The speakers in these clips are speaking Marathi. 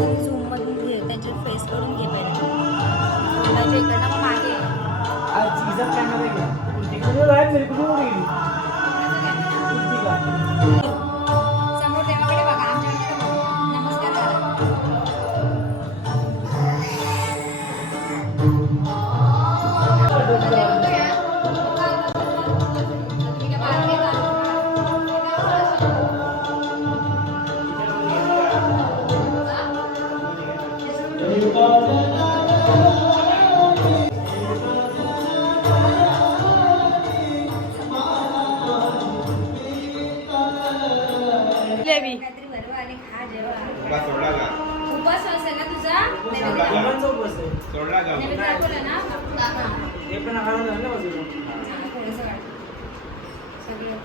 घरी झूम मधून घे त्यांच्या फेस करून घे पहिले इकडनं मग? समोर देवाकडे बघा आमच्याकडे. नमस्कार करा थोडंसं काढ. सगळं.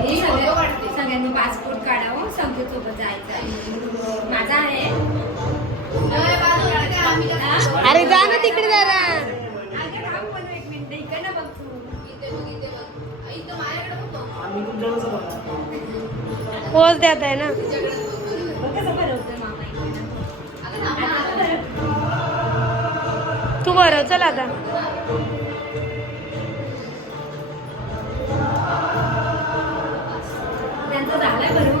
हे सगळ्या- सगळ्यांनी पासपोर्ट काढावं संकेत सोबत जायचं. माझा आहे. हा? अरे जा ना तिकडे जरा. पोच देत आहे ना. तू बरं चल आता. त्यांचं झालंय भरून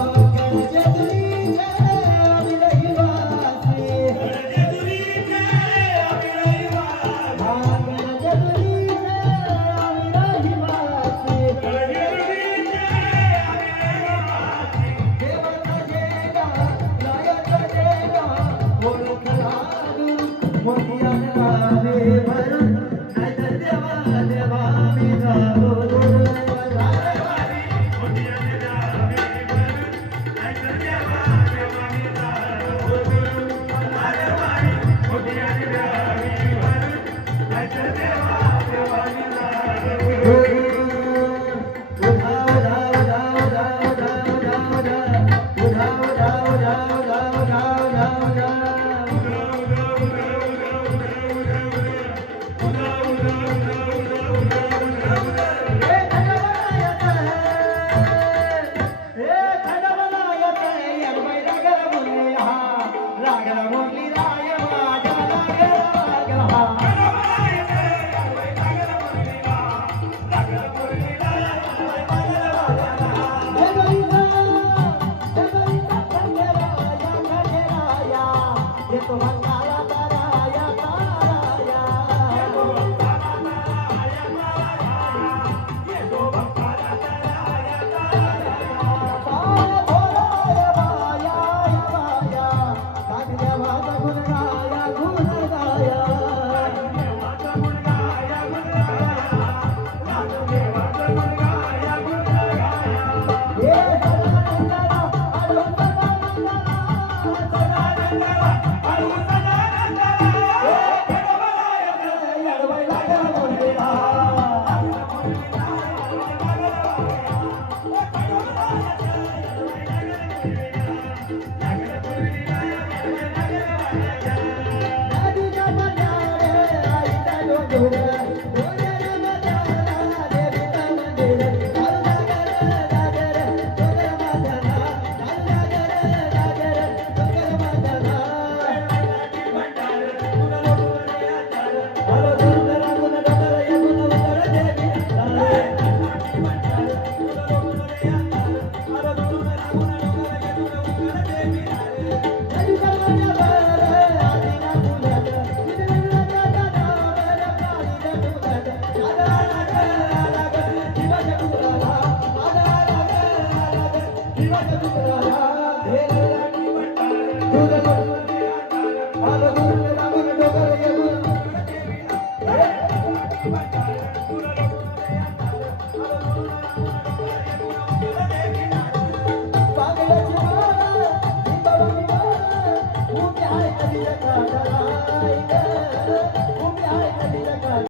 ঘুরে